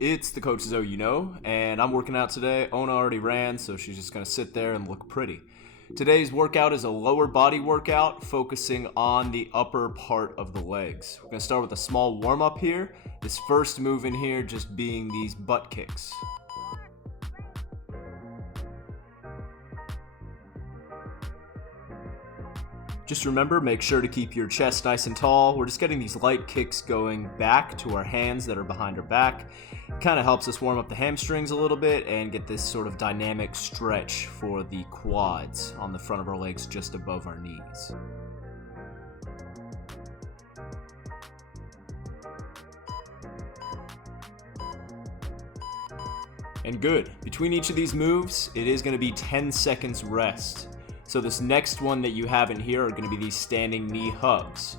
It's the coach's and I'm working out today. Ona already ran, so she's just going to sit there and look pretty. Today's workout is a lower body workout focusing on the upper part of the legs. We're going to start with a small warm-up here. This first move in here just being these butt kicks. Just remember, make sure to keep your chest nice and tall. We're just getting these light kicks going back to our hands that are behind our back. It kind of helps us warm up the hamstrings a little bit and get this sort of dynamic stretch for the quads on the front of our legs just above our knees. And good. Between each of these moves, it is going to be 10 seconds rest. So this next one that you have in here are going to be these standing knee hugs.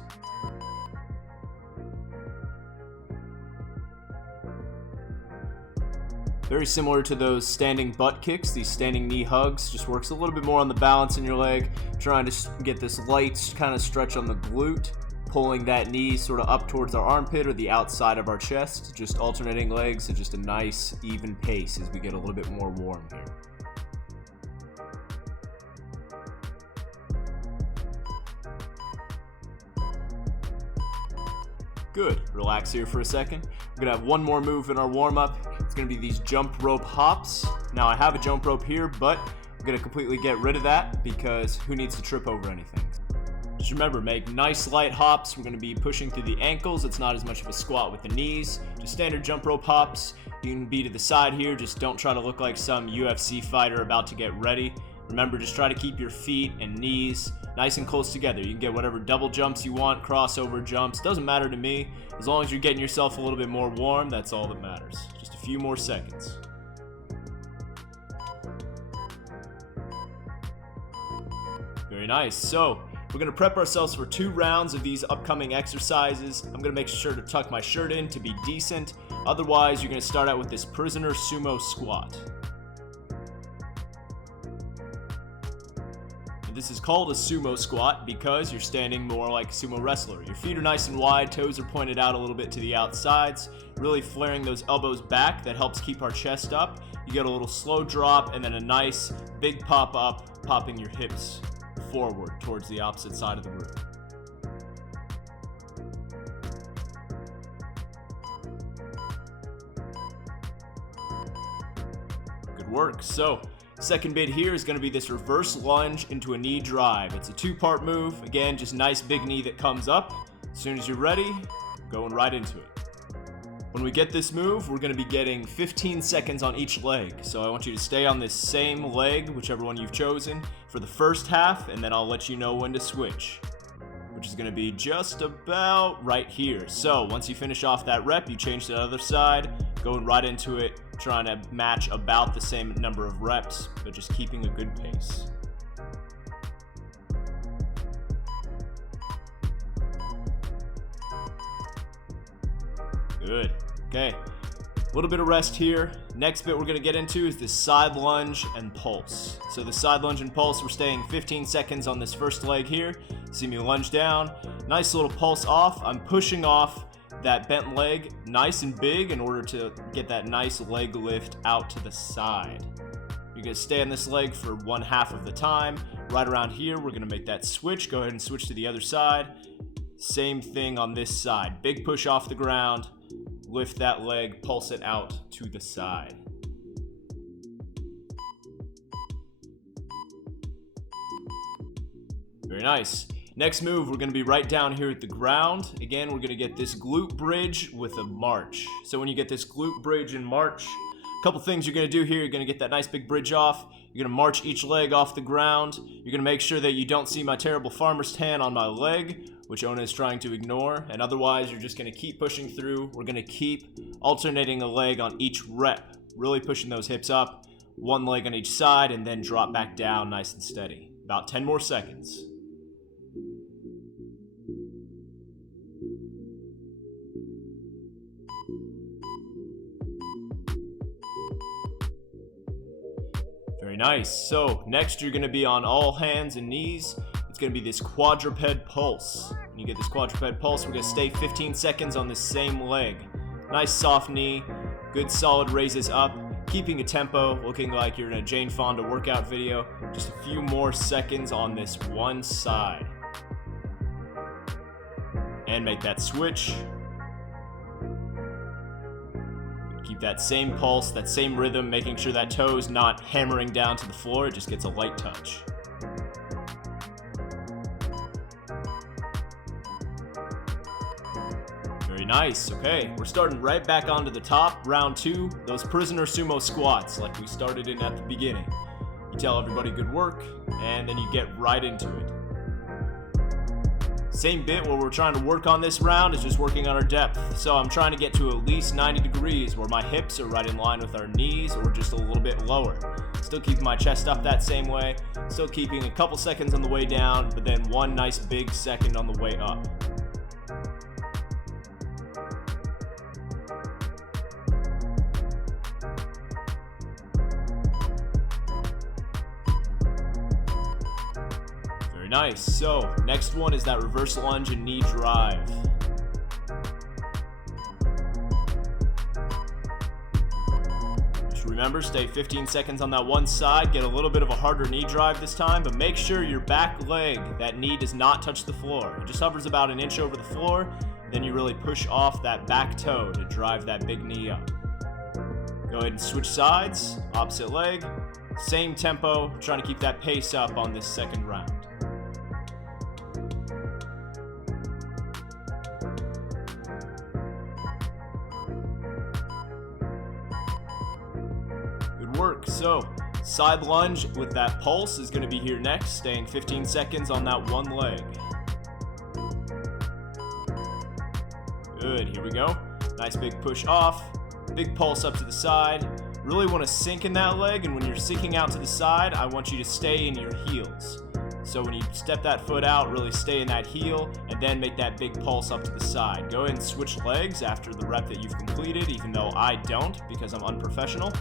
Very similar to those standing butt kicks, these standing knee hugs just works a little bit more on the balance in your leg, trying to get this light kind of stretch on the glute, pulling that knee sort of up towards our armpit or the outside of our chest, just alternating legs at just a nice even pace as we get a little bit more warm here. Good. Relax here for a second. We're going to have one more move in our warm-up. It's going to be these jump rope hops. Now I have a jump rope here, but I'm going to completely get rid of that because who needs to trip over anything? Just remember, make nice light hops. We're going to be pushing through the ankles. It's not as much of a squat with the knees. Just standard jump rope hops. You can be to the side here. Just don't try to look like some UFC fighter about to get ready. Remember, just try to keep your feet and knees nice and close together. You can get whatever double jumps you want, crossover jumps. Doesn't matter to me. As long as you're getting yourself a little bit more warm, that's all that matters. Just a few more seconds. Very nice. So we're going to prep ourselves for 2 rounds of these upcoming exercises. I'm going to make sure to tuck my shirt in to be decent. Otherwise, you're going to start out with this prisoner sumo squat. This is called a sumo squat because you're standing more like a sumo wrestler. Your feet are nice and wide, toes are pointed out a little bit to the outsides, really flaring those elbows back. That helps keep our chest up. You get a little slow drop and then a nice big pop up, popping your hips forward towards the opposite side of the room. Good work. So second bit here is going to be this reverse lunge into a knee drive. It's a 2-part move. Again, just nice big knee that comes up. As soon as you're ready, going right into it. When we get this move, we're going to be getting 15 seconds on each leg. So I want you to stay on this same leg, whichever one you've chosen, for the first half, and then I'll let you know when to switch, which is going to be just about right here. So once you finish off that rep, you change to the other side, going right into it, trying to match about the same number of reps, but just keeping a good pace. Good. Okay. A little bit of rest here. Next bit we're going to get into is this side lunge and pulse. So the side lunge and pulse, we're staying 15 seconds on this first leg here. See me lunge down. Nice little pulse off. I'm pushing off that bent leg nice and big in order to get that nice leg lift out to the side. You're going to stay on this leg for 1/2 of the time. Right around here, we're going to make that switch. Go ahead and switch to the other side. Same thing on this side. Big push off the ground. Lift that leg, pulse it out to the side. Very nice. Next move, we're going to be right down here at the ground. Again, we're going to get this glute bridge with a march. So when you get this glute bridge and march, a couple things you're going to do here. You're going to get that nice big bridge off. You're going to march each leg off the ground. You're going to make sure that you don't see my terrible farmer's tan on my leg, which Ona is trying to ignore. And otherwise, you're just going to keep pushing through. We're going to keep alternating a leg on each rep, really pushing those hips up, one leg on each side, and then drop back down nice and steady. About 10 more seconds. Very nice. So next you're going to be on all hands and knees. It's going to be this quadruped pulse. When you get this quadruped pulse, we're going to stay 15 seconds on this same leg. Nice soft knee, good solid raises up, keeping a tempo, looking like you're in a Jane Fonda workout video. Just a few more seconds on this one side. And make that switch. Keep that same pulse, that same rhythm, making sure that toe's not hammering down to the floor, it just gets a light touch. Very nice. Okay, we're starting right back onto the top, round 2, those prisoner sumo squats like we started in at the beginning. You tell everybody good work, and then you get right into it. Same bit where we're trying to work on this round is just working on our depth. So I'm trying to get to at least 90 degrees where my hips are right in line with our knees or just a little bit lower. Still keeping my chest up that same way, still keeping a couple seconds on the way down, but then one nice big second on the way up. Nice. So next one is that reverse lunge and knee drive. Just remember, stay 15 seconds on that one side, get a little bit of a harder knee drive this time, but make sure your back leg, that knee does not touch the floor. It just hovers about an inch over the floor, then you really push off that back toe to drive that big knee up. Go ahead and switch sides, opposite leg, same tempo, trying to keep that pace up on this second round. Work. So side lunge with that pulse is going to be here next, staying 15 seconds on that one leg. Good, here we go. Nice big push off, big pulse up to the side. Really want to sink in that leg, and when you're sinking out to the side, I want you to stay in your heels. So when you step that foot out, really stay in that heel and then make that big pulse up to the side. Go ahead and switch legs after the rep that you've completed, even though I don't because I'm unprofessional.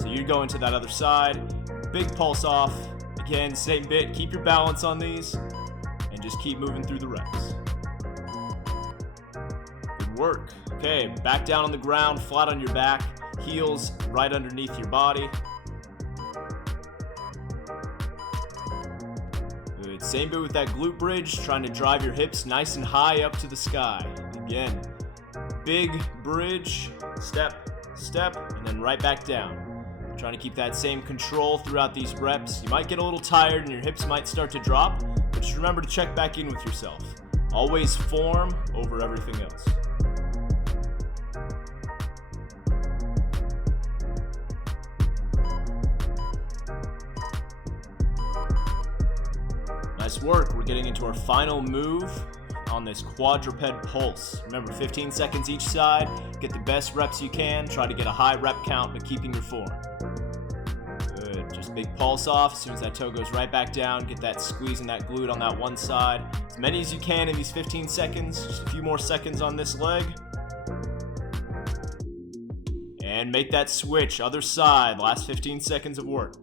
So you go into that other side, big pulse off. Again, same bit, keep your balance on these, and just keep moving through the reps. Good work. Okay, back down on the ground, flat on your back, heels right underneath your body. Good, same bit with that glute bridge, trying to drive your hips nice and high up to the sky. Again, big bridge, step, step, and then right back down. Trying to keep that same control throughout these reps. You might get a little tired and your hips might start to drop, but just remember to check back in with yourself. Always form over everything else. Nice work. We're getting into our final move on this quadruped pulse. Remember, 15 seconds each side. Get the best reps you can. Try to get a high rep count, but keeping your form. Good. Just big pulse off. As soon as that toe goes right back down, get that squeeze in that glute on that one side. As many as you can in these 15 seconds. Just a few more seconds on this leg. And make that switch. Other side. Last 15 seconds of work.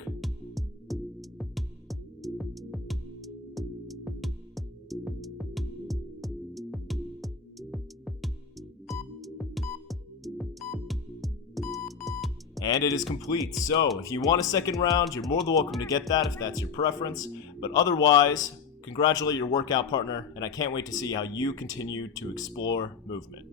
And it is complete. So if you want a second round, you're more than welcome to get that if that's your preference. But otherwise, congratulate your workout partner, and I can't wait to see how you continue to explore movement.